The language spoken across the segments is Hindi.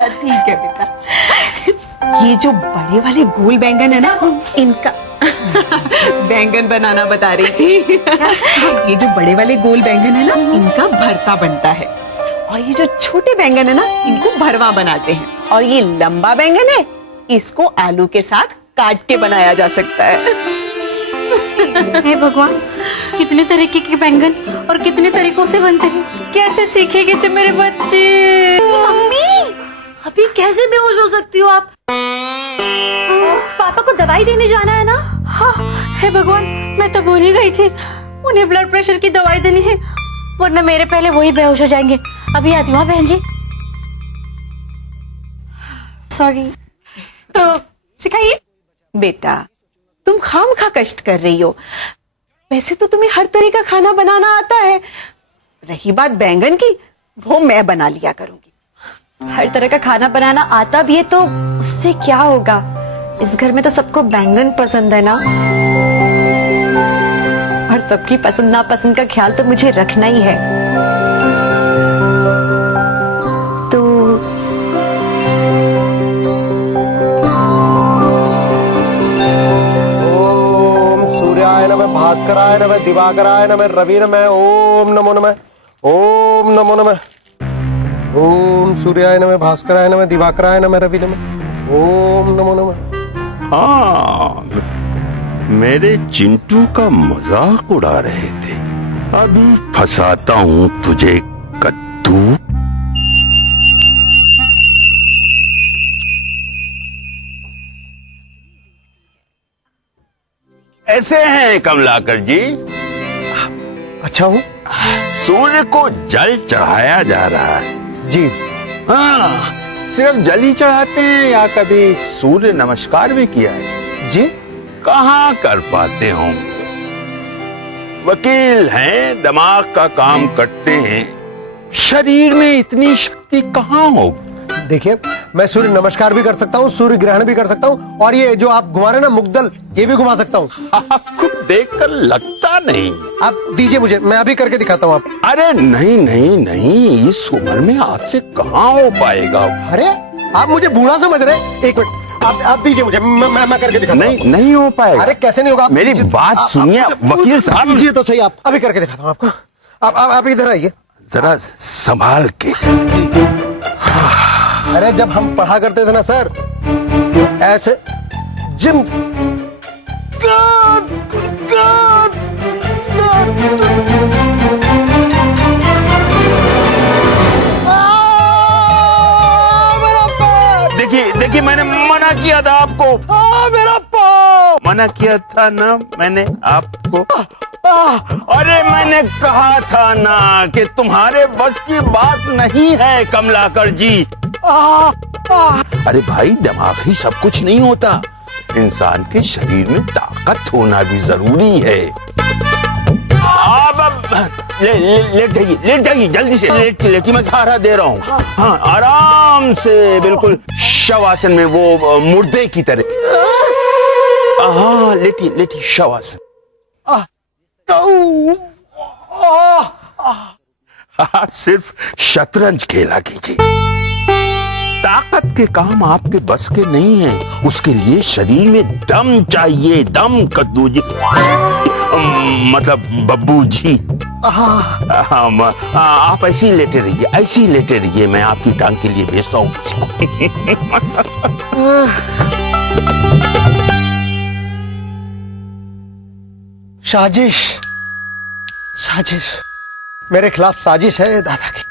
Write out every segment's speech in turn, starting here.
ठीक है बेटा। ये जो बड़े वाले गोल बैंगन है ना, इनका बैंगन बनाना बता रही थी। ये जो बड़े वाले गोल बैंगन है ना, इनका भरता बनता है। और ये जो छोटे बैंगन है ना, इनको भरवा बनाते हैं। और ये लंबा बैंगन है, इसको आलू के साथ काट के बनाया जा सकता है। हे भगवान, कितने तरीके के बैंगन और कितने तरीकों से बनते हैं। कैसे सीखेंगे थे मेरे बच्चे। मम्मी, अभी कैसे बेहोश हो सकती हो आप? पापा को दवाई देने जाना है ना? हाँ, हे भगवान, मैं तो भूल ही गई थी। उन्हें ब्लड प्रेशर की दवाई देनी है, वरना मेरे पहले वही बेहोश हो जाएंगे। अभी आती हूँ बहन जी। सॉरी। तो सिखाइए। बेटा, तुम खामखा कष्ट कर रही हो। वैसे तो तुम्हें हर तरह का खाना बनाना आता है। रही बात बैंगन की, वो मैं बना लिया करूंगी। हर तरह का खाना बनाना आता भी है तो उससे क्या होगा? इस घर में तो सबको बैंगन पसंद है ना, और सबकी पसंद नापसंद का ख्याल तो मुझे रखना ही है। तो ओम सूर्याय नमः, भास्कराय नमः, दिवाकराय नमः, रवि नमः, ओम नमो नमः, ओम नमो नमः। ओम सूर्याय नमः, भास्कराय नमः, दिवाकराय नमः, रवि नमः, ओम नमो नमः। हाँ, मेरे चिंटू का मजाक उड़ा रहे थे। अभी फंसाता हूँ तुझे कद्दू। ऐसे हैं कमलाकर जी। अच्छा हूँ सूर्य को जल चढ़ाया जा रहा है जी। हाँ, सिर्फ जल ही चढ़ाते हैं या कभी सूर्य नमस्कार भी किया है? जी कहाँ कर पाते होंगे। वकील हैं, दिमाग का काम करते हैं, शरीर में इतनी शक्ति कहाँ होगी। देखिए, मैं सूर्य नमस्कार भी कर सकता हूँ, सूर्य ग्रहण भी कर सकता हूँ, और ये जो आप घुमा रहे हैं ना मुग्दल, ये भी घुमा सकता हूँ। आपको देखकर लगता नहीं। आप दीजिए मुझे, मैं अभी करके दिखाता हूँ आप। अरे नहीं नहीं नहीं, इस उम्र में आपसे कहाँ हो पाएगा। अरे आप मुझे बूढ़ा समझ रहे हैं? एक मिनट, आप दीजिए मुझे, मैं करके दिखाता हूँ। नहीं हो पाएगा। अरे कैसे नहीं होगा? मेरी बात सुनिए वकील साहब। दीजिए तो सही, आप अभी करके दिखाता हूँ आपको। आप इधर आइए जरा संभाल के। अरे जब हम पढ़ा करते थे ना सर, तो ऐसे जिम देखिए मैंने मना किया था आपको। मेरा पाँव। मना किया था ना मैंने आपको। अरे मैंने कहा था ना कि तुम्हारे बस की बात नहीं है कमलाकर जी। अरे भाई, दिमाग ही सब कुछ नहीं होता, इंसान के शरीर में ताकत होना भी जरूरी है। अब लेट जाइए जल्दी से। लेटी मैं सहारा दे रहा हूँ। हाँ, आराम से, बिल्कुल शवासन में, वो मुर्दे की तरह। हाँ, लेटी शवासन। सिर्फ शतरंज खेला कीजिए। ताकत के काम आपके बस के नहीं है, उसके लिए शरीर में दम चाहिए। दम कद्दू जी, मतलब बब्बू जी। आप ऐसे ही लेटे रहिए, ऐसे ही लेटे रहिए, मैं आपकी टांग के लिए भेजता हूँ। साजिश, साजिश मेरे खिलाफ साजिश है दादा की।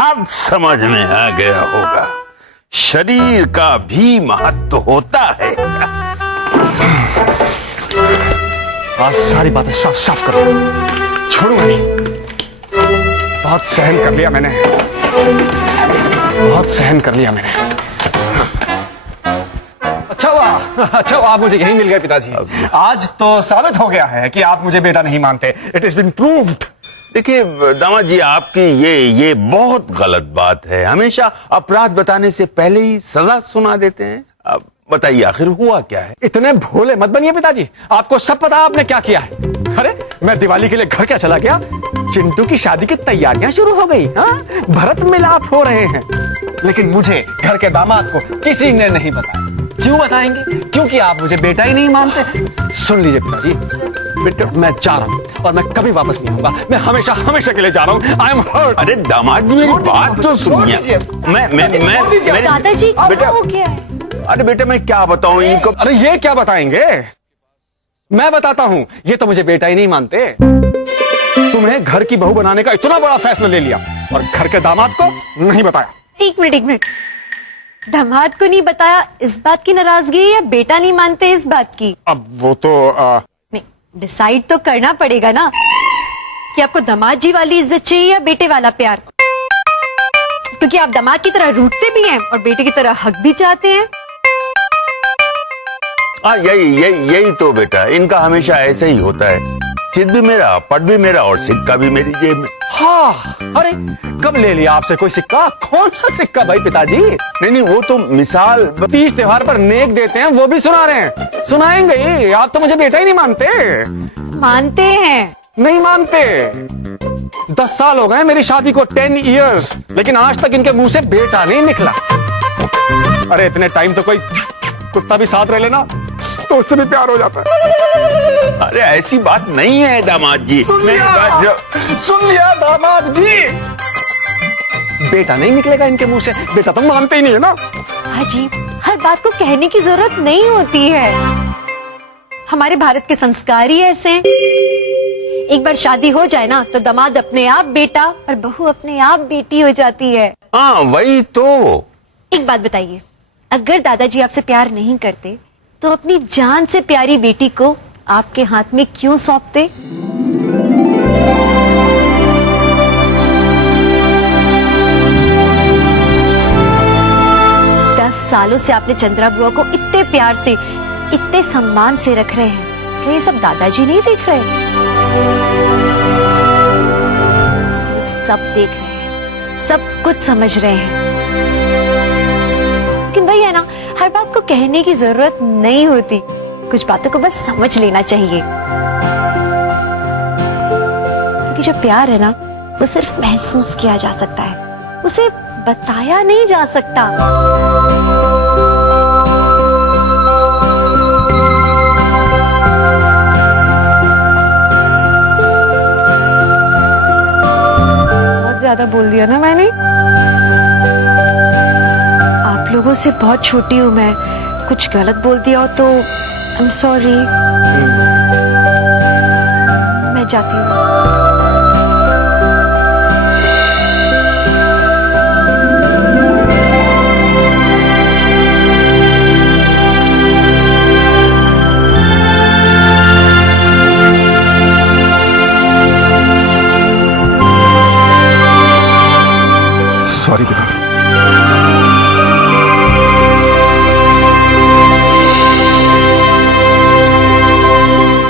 अब समझ में आ गया होगा, शरीर का भी महत्व होता है। आज सारी बातें साफ साफ करो, छोड़ूंगा नहीं। बहुत सहन कर लिया मैंने, बहुत सहन कर लिया मैंने। अच्छा हुआ आप मुझे यही मिल गए पिताजी। आज तो साबित हो गया है कि आप मुझे बेटा नहीं मानते। It is been proved. देखिए दामाद जी, आपकी ये बहुत गलत बात है। हमेशा अपराध बताने से पहले ही सजा सुना देते हैं। अब बताइए आखिर हुआ क्या है? इतने भोले मत बनिए पिताजी, आपको सब पता आपने क्या किया है। अरे मैं दिवाली के लिए घर क्या चला गया, चिंटू की शादी की तैयारियां शुरू हो गई। हाँ, भरत मिलाप हो रहे हैं, लेकिन मुझे घर के दामाद को किसी ने नहीं बताया। क्यों बताएंगे? क्योंकि आप मुझे बेटा ही नहीं मानते। सुन लीजिए पिताजी, बेटा मैं जा रहा हूँ और मैं कभी वापस नहीं आऊंगा। मैं हमेशा हमेशा के लिए जा रहा हूँ। I am hurt. अरे दामाद जी मेरी बात तो सुनिए। मैं दादाजी बेटा हो गया है? अरे बेटा मैं क्या बताऊं इनको। अरे ये क्या बताएंगे? मैं बताता हूँ, ये तो मुझे बेटा ही नहीं मानते। तुम्हें घर की बहू बनाने का इतना बड़ा फैसला ले लिया और घर के दामाद को नहीं बताया। एक मिनट, दामाद को नहीं बताया इस बात की नाराजगी है या बेटा नहीं मानते इस बात की? अब वो तो नहीं, डिसाइड तो करना पड़ेगा ना कि आपको दामाद जी वाली इज्जत चाहिए या बेटे वाला प्यार, क्योंकि आप दामाद की तरह रूठते भी हैं और बेटे की तरह हक भी चाहते हैं। हाँ यही तो बेटा, इनका हमेशा ऐसे ही होता है। चित भी मेरा, पट भी मेरा और सिक्का भी मेरी जेब में। हाँ, अरे कब ले लिया आपसे कोई सिक्का? कौन सा सिक्का भाई पिताजी? नहीं वो तो मिसाल। तीज त्योहार पर नेक देते हैं, वो भी सुना रहे हैं। सुनाएंगे ही, आप तो मुझे बेटा ही नहीं मानते। मानते हैं? नहीं मानते। 10 साल हो गए मेरी शादी को, 10 इयर्स, लेकिन आज तक इनके मुंह से बेटा नहीं निकला। अरे इतने टाइम तो कोई कुत्ता भी साथ रह लेना तो उससे भी प्यार हो जाता है। अरे ऐसी बात नहीं है दामाद जी। सुन लिया दामाद जी, बेटा नहीं निकलेगा इनके मुंह से। बेटा तो मानते ही नहीं है ना। अजीब, हर बात को कहने की जरूरत नहीं होती है। हमारे भारत के संस्कार ही ऐसे हैं। एक बार शादी हो जाए ना तो दामाद अपने आप बेटा और बहू अपने आप बेटी हो जाती है। हाँ वही तो। एक बात बताइए, अगर दादाजी आपसे प्यार नहीं करते तो अपनी जान से प्यारी बेटी को आपके हाथ में क्यों सौंपते? सालों से आपने चंद्रा बुआ को इतने प्यार से, इतने सम्मान से रख रहे हैं, क्या ये सब दादाजी नहीं देख रहे? वो सब देख रहे हैं, सब कुछ समझ रहे हैं। लेकिन भाई है ना, हर बात को कहने की जरूरत नहीं होती, कुछ बातों को बस समझ लेना चाहिए। क्योंकि जो प्यार है ना, वो सिर्फ महसूस किया जा सकता है, उसे बताया नहीं जा सकता। बहुत ज्यादा बोल दिया ना मैंने। आप लोगों से बहुत छोटी हूं मैं, कुछ गलत बोल दिया हो तो आई एम सॉरी। मैं जाती हूँ। सॉरी पिताजी।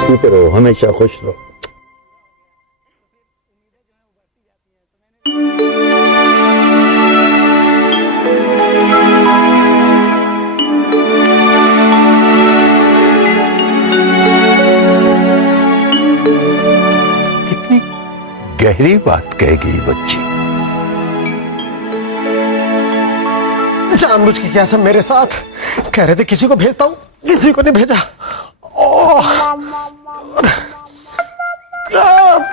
खुश रहो, हमेशा खुश रहो। कितनी गहरी बात कह गई बच्ची। जानबूझ के क्या सब मेरे साथ कह रहे थे किसी को भेजता हूँ, किसी को नहीं भेजा।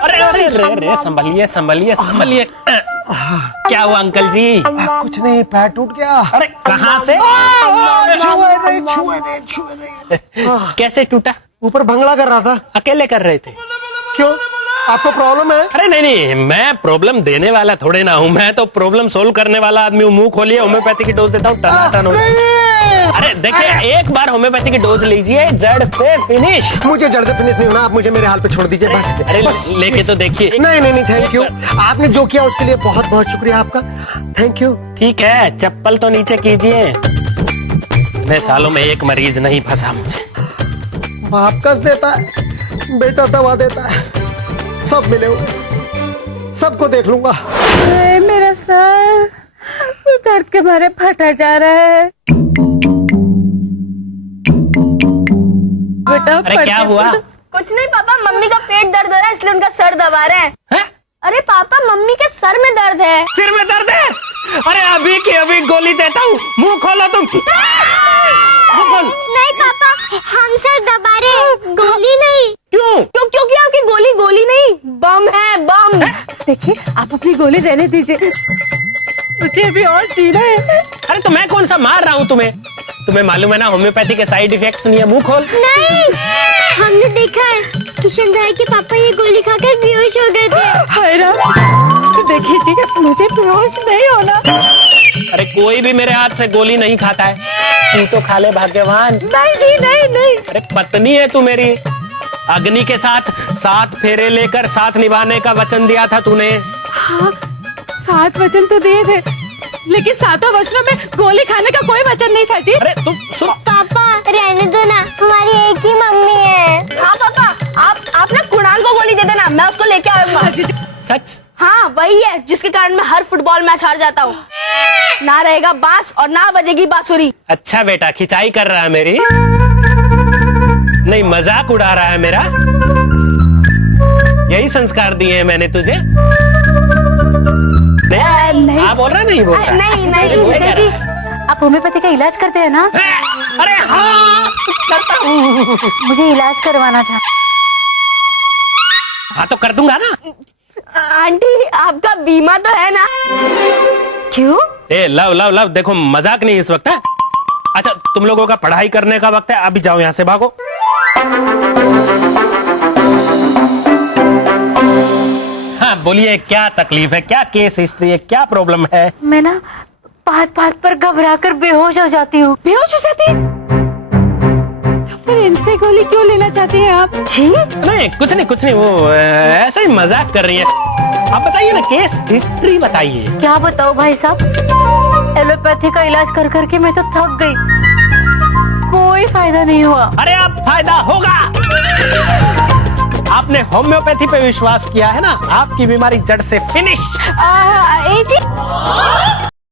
अरे अरे अरे संभलिए संभलिए संभलिए। क्या हुआ अंकल जी? कुछ नहीं, पैर टूट गया। अरे कहाँ से? छुए नहीं। कैसे टूटा? ऊपर भंगड़ा कर रहा था। अकेले कर रहे थे? क्यों, आपको प्रॉब्लम है? अरे नहीं नहीं, मैं प्रॉब्लम देने वाला थोड़े ना हूँ, मैं तो प्रॉब्लम सोल्व करने वाला आदमी हूँ। मुंह खोलिए, होम्योपैथी की डोज देता हूँ, टनाटन हो जाए। अरे देखिए, एक बार होम्योपैथी की डोज लीजिए, जड़ से फिनिश। मुझे जड़ से फिनिश नहीं होना, आप मुझे मेरे हाल पे छोड़ दीजिए बस। अरे बस लेके तो देखिए। नहीं नहीं नहीं, थैंक यू। आपने जो किया उसके लिए बहुत बहुत शुक्रिया आपका, थैंक यू। ठीक है, चप्पल तो नीचे कीजिए। इतने सालों में एक मरीज नहीं फंसा मुझे। बाप कस देता है, बेटा दवा देता है, सब मिले हुए, सबको देख लूंगा। मेरा सर दर्द के मारे फटा जा रहा है। बेटा अरे क्या हुआ? कुछ नहीं पापा, मम्मी का पेट दर्द हो रहा है इसलिए उनका सर दबा रहे हैं। हैं? अरे पापा, मम्मी के सर में दर्द है। सिर में दर्द है? अरे अभी की अभी गोली देता हूँ, मुंह खोलो तुम। मुंह खोल। नहीं पापा, हम सर दबा रहे, गोली नहीं। क्यों? क्योंकि आपकी गोली गोली नहीं, बम है, बम। देखिए, आप अपनी गोली रहने दीजिए, मुझे अभी और जीना है। अरे तो मैं कौन सा मार रहा हूँ तुम्हें? तुम्हें मालूम है ना होम्योपैथी के साइड इफेक्ट्स नहीं है। मुंह खोल। नहीं, हमने देखा है किशन भाई के पापा ये गोली खाकर बेहोश हो गए थे। हाय राम, देखिए जी, मुझे बेहोश नहीं होना। अरे कोई भी मेरे हाथ से गोली नहीं खाता है। तू तो खा ले भाग्यवान। नहीं जी, नहीं नहीं। अरे पत्नी है तू मेरी। अग्नि के साथ 7 फेरे लेकर साथ निभाने का वचन दिया था तूने। हाँ, 7 वचन तो दिए थे, लेकिन 7 वचनों में गोली खाने का कोई वचन नहीं था जी। अरे तुम सुन। पापा रहने दो ना, हमारी एक ही मम्मी है। हाँ पापा, आप ना कुणाल को गोली दे देना, मैं उसको लेके आऊंगा। सच? हाँ वही है जिसके कारण मैं हर फुटबॉल मैच हार जाता हूँ। ना रहेगा बांस और ना बजेगी बांसुरी। अच्छा बेटा, खिंचाई कर रहा है मेरी? नहीं, मजाक उड़ा रहा है मेरा? यही संस्कार दिए हैं मैंने तुझे? नहीं। हाँ बोल रहा, नहीं बोल रहा? नहीं नहीं बोल क्या बेटा जी, रहा है? आप होम्योपैथी का इलाज करते हैं ना? अरे हाँ करता हूँ। मुझे इलाज करवाना था। हाँ तो कर दूंगा ना। आंटी, आपका बीमा तो है ना? क्यों? ए लव लव लव, देखो मजाक नहीं इस वक्त है। अच्छा, तुम लोगों का पढ़ाई करने का वक्त है, अभी जाओ यहाँ से, भागो। हाँ बोलिए, क्या तकलीफ है, क्या केस हिस्ट्री है, क्या प्रॉब्लम है? मैं ना बात बात पर घबराकर बेहोश हो जाती हूँ। बेहोश हो जाती है? तो फिर इनसे गोली क्यों लेना चाहती हैं आप? जी, नहीं कुछ नहीं कुछ नहीं, वो ऐसा ही मजाक कर रही है। आप बताइए ना, केस हिस्ट्री बताइए। क्या बताओ भाई साहब, एलोपैथी का इलाज कर करके मैं तो थक गई, कोई फायदा नहीं हुआ। अरे अब फायदा होगा। आपने होम्योपैथी पे विश्वास किया है ना, आपकी बीमारी जड़ से फिनिश। ए जी,